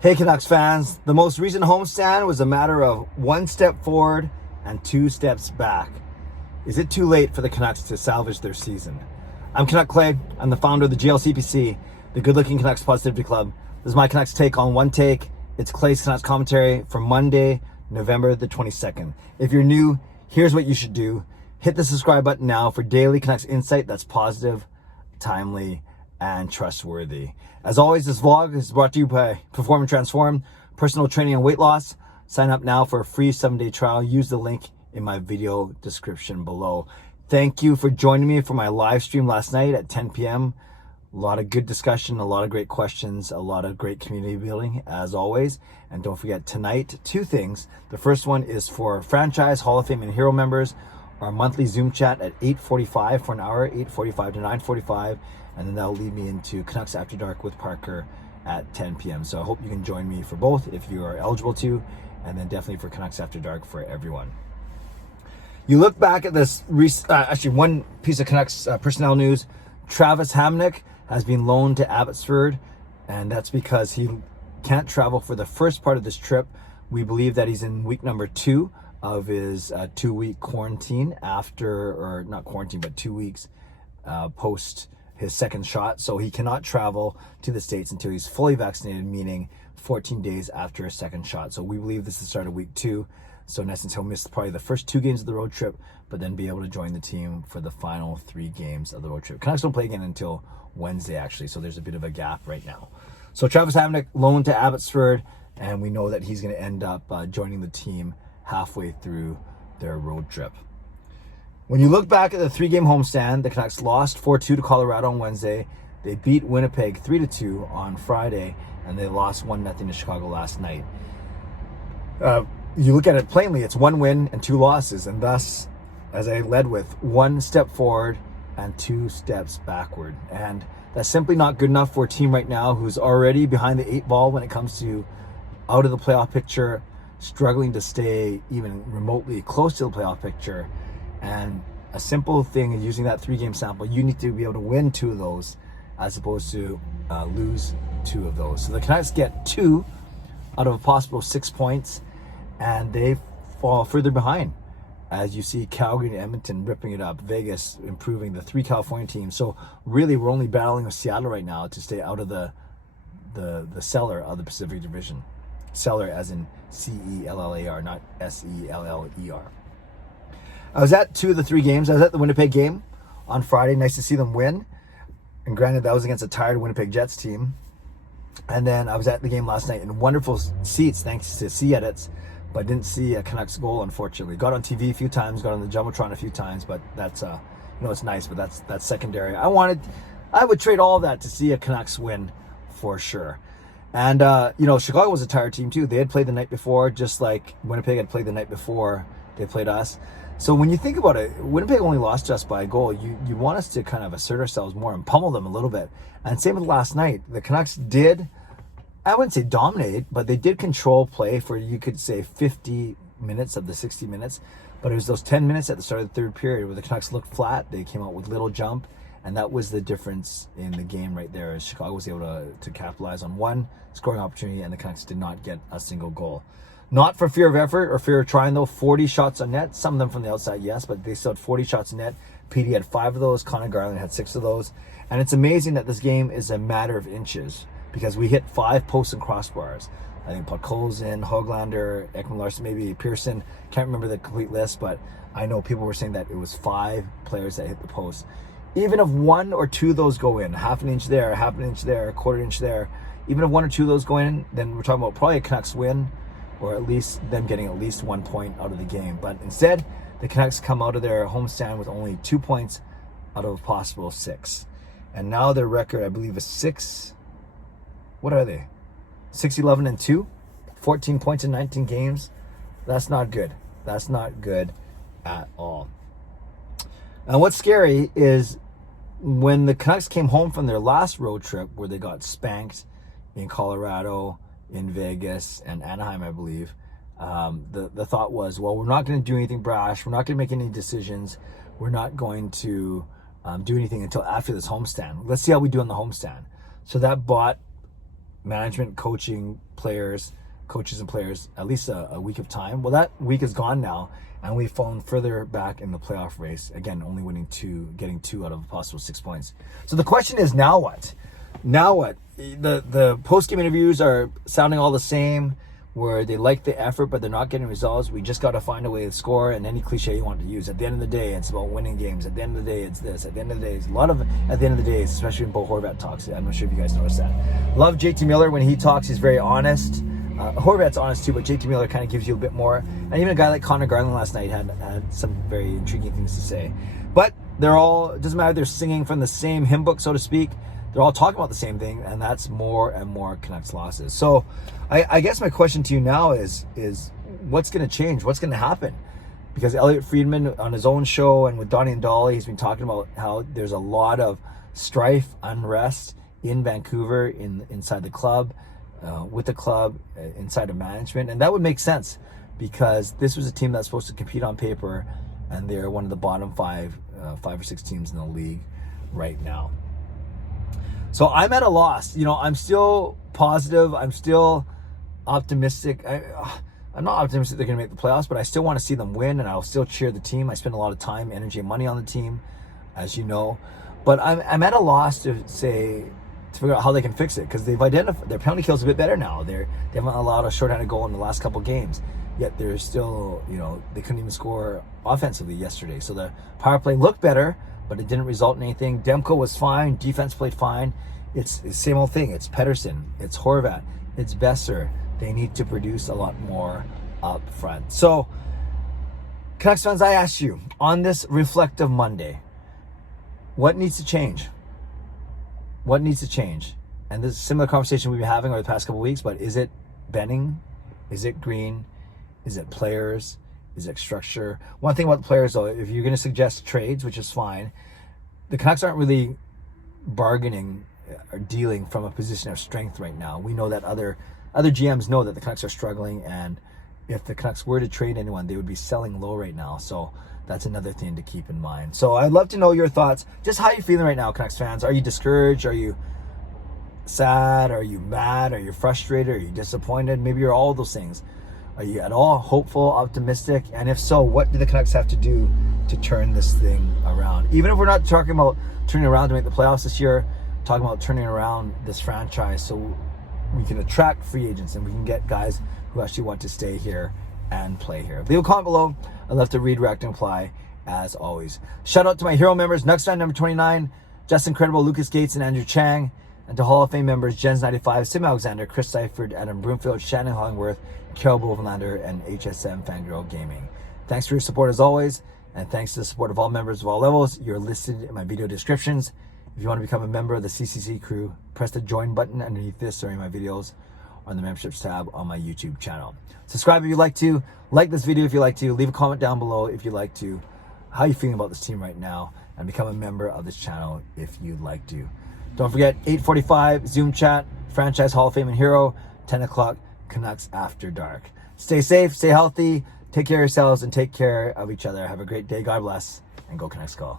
Hey Canucks fans, the most recent homestand was a matter of one step forward and two steps back. Is it too late for the Canucks to salvage their season? I'm Canuck Clay. I'm the founder of the GLCPC, the Good Looking Canucks Positivity Club. This is my Canucks take on one take. It's Clay's Canucks commentary for Monday, November the 22nd. If you're new, here's what you should do. Hit the subscribe button now for daily Canucks insight that's positive, timely, and trustworthy. As always, this vlog is brought to you by Perform and Transform, personal training and weight loss. Sign up now for a free 7-day trial. Use the link in my video description below. Thank you for joining me for my live stream last night at 10 p.m. A lot of good discussion, a lot of great questions, a lot of great community building as always. And don't forget tonight, two things. The first one is for franchise, Hall of Fame, and Hero members. Our monthly Zoom chat at 8:45 for an hour, 8:45 to 9:45. And then that'll lead me into Canucks After Dark with Parker at 10 p.m. So I hope you can join me for both if you are eligible to, and then definitely for Canucks After Dark for everyone. You look back at this, actually one piece of Canucks personnel news. Travis Hamonic has been loaned to Abbotsford, and that's because he can't travel for the first part of this trip. We believe that he's in week number 2 of his 2-week quarantine after, or not quarantine, but 2 weeks post his second shot. So he cannot travel to the States until he's fully vaccinated, meaning 14 days after his second shot. So we believe this is the start of week 2. So in essence, he'll miss probably the first 2 games of the road trip, but then be able to join the team for the final 3 games of the road trip. Canucks don't play again until Wednesday, actually, so there's a bit of a gap right now. So Travis Hamonic loaned to Abbotsford, and we know that he's going to end up joining the team halfway through their road trip. When you look back at the 3-game homestand, the Canucks lost 4-2 to Colorado on Wednesday. They beat Winnipeg 3-2 on Friday, and they lost 1-0 to Chicago last night. You look at it plainly, it's 1 win and 2 losses, and thus, as I led with, 1 step forward and 2 steps backward. And that's simply not good enough for a team right now who's already behind the 8 ball when it comes to out of the playoff picture, struggling to stay even remotely close to the playoff picture. And a simple thing is using that 3-game sample, you need to be able to win 2 of those as opposed to lose 2 of those. So the Canucks get 2 out of a possible 6 points, and they fall further behind as you see Calgary and Edmonton ripping it up, Vegas improving, the 3 California teams. So really we're only battling with Seattle right now to stay out of the cellar of the Pacific Division. Cellar as in C-E-L-L-A-R, not S-E-L-L-E-R. I was at 2 of the 3 games. I was at the Winnipeg game on Friday. Nice to see them win. And granted, that was against a tired Winnipeg Jets team. And then I was at the game last night in wonderful seats thanks to C-Edits, but didn't see a Canucks goal, unfortunately. Got on TV a few times, got on the Jumbotron a few times, but that's, it's nice, but that's secondary. I would trade all of that to see a Canucks win for sure. And, Chicago was a tired team too. They had played the night before, just like Winnipeg had played the night before they played us. So when you think about it, Winnipeg only lost us by a goal. You want us to kind of assert ourselves more and pummel them a little bit. And same with last night. The Canucks did, I wouldn't say dominate, but they did control play for, you could say, 50 minutes of the 60 minutes. But it was those 10 minutes at the start of the 3rd period where the Canucks looked flat. They came out with little jump. And that was the difference in the game right there, as Chicago was able to capitalize on 1 scoring opportunity, and the Canucks did not get a single goal. Not for fear of effort or fear of trying, though. 40 shots on net. Some of them from the outside, yes, but they still had 40 shots on net. PD had 5 of those. Connor Garland had 6 of those. And it's amazing that this game is a matter of inches because we hit 5 posts and crossbars. I think Podkolzin, Höglander, Ekman-larsson, maybe Pearson. Can't remember the complete list, but I know people were saying that it was 5 players that hit the post. Even if 1 or 2 of those go in, half an inch there, half an inch there, a quarter inch there, even if 1 or 2 of those go in, then we're talking about probably a Canucks win, or at least them getting at least 1 point out of the game. But instead, the Canucks come out of their homestand with only 2 points out of a possible 6. And now their record, I believe, is 6. What are they? 6-11-2? 14 points in 19 games? That's not good. That's not good at all. And what's scary is when the Canucks came home from their last road trip where they got spanked in Colorado, in Vegas, and Anaheim, I believe, the thought was, well, we're not going to do anything brash. We're not going to make any decisions. We're not going to do anything until after this homestand. Let's see how we do on the homestand. So that bought management coaching coaches and players at least a week of time. Well, that week is gone now, and we've fallen further back in the playoff race. Again, only getting 2 out of a possible 6 points. So the question is, now what? Now what? The post-game interviews are sounding all the same, where they like the effort, but they're not getting results. We just got to find a way to score, and any cliche you want to use. At the end of the day, it's about winning games. At the end of the day, it's this. At the end of the day, it's a lot of, at the end of the day, especially when Bo Horvat talks. I'm not sure if you guys noticed that. Love JT Miller when he talks. He's very honest. Horvat's honest too, but JT Miller kind of gives you a bit more. And even a guy like Connor Garland last night had some very intriguing things to say. But they're all, it doesn't matter, they're singing from the same hymn book, so to speak. They're all talking about the same thing, and that's more and more Canucks losses. So I guess my question to you now is what's going to change? What's going to happen? Because Elliot Friedman on his own show and with Donnie and Dolly, he's been talking about how there's a lot of strife, unrest in Vancouver, inside the club, with the club, inside of management. And that would make sense, because this was a team that's supposed to compete on paper, and they're one of the bottom 5 or 6 teams in the league right now. So I'm at a loss. I'm still positive. I'm still optimistic. I'm not optimistic they're going to make the playoffs, but I still want to see them win, and I'll still cheer the team. I spend a lot of time, energy, and money on the team, as you know. But I'm at a loss to figure out how they can fix it, because they've identified their penalty kill's a bit better now. They haven't allowed a shorthanded goal in the last couple games. Yet they're still, they couldn't even score offensively yesterday. So the power play looked better, but it didn't result in anything. Demko was fine. Defense played fine. It's the same old thing. It's Pettersson. It's Horvat. It's Besser. They need to produce a lot more up front. So, Canucks fans, I ask you, on this reflective Monday, what needs to change? What needs to change? And this is a similar conversation we've been having over the past couple of weeks, but is it Benning? Is it Green? Is it players? Is it structure? One thing about the players, though, if you're going to suggest trades, which is fine, the Canucks aren't really bargaining or dealing from a position of strength right now. We know that other GMs know that the Canucks are struggling, and if the Canucks were to trade anyone, they would be selling low right now. So that's another thing to keep in mind. So I'd love to know your thoughts. Just how are you feeling right now, Canucks fans? Are you discouraged? Are you sad? Are you mad? Are you frustrated? Are you disappointed? Maybe you're all those things. Are you at all hopeful, optimistic? And if so, what do the Canucks have to do to turn this thing around? Even if we're not talking about turning around to make the playoffs this year, talking about turning around this franchise so we can attract free agents and we can get guys who actually want to stay here and play here. Leave a comment below. I'd love to read, react, and reply as always. Shout out to my hero members, nucksfan number 29, Justin Credible, Lucas Gates, and Andrew Chang. And to Hall of Fame members, Jens95, Sim Alexander, Chris Seifert, Adam Broomfield, Shannon Hollingworth, Carol Bovenlander, and HSM Fangirl Gaming. Thanks for your support as always, and thanks to the support of all members of all levels. You're listed in my video descriptions. If you want to become a member of the CCC Crew, press the join button underneath this or in my videos on the memberships tab on my YouTube channel. Subscribe if you'd like to, like this video if you'd like to, leave a comment down below if you'd like to, how you feeling about this team right now, and become a member of this channel if you'd like to. Don't forget, 8:45 Zoom chat, Franchise Hall of Fame and Hero, 10 o'clock Canucks After Dark. Stay safe, stay healthy, take care of yourselves, and take care of each other. Have a great day. God bless, and go Canucks Go.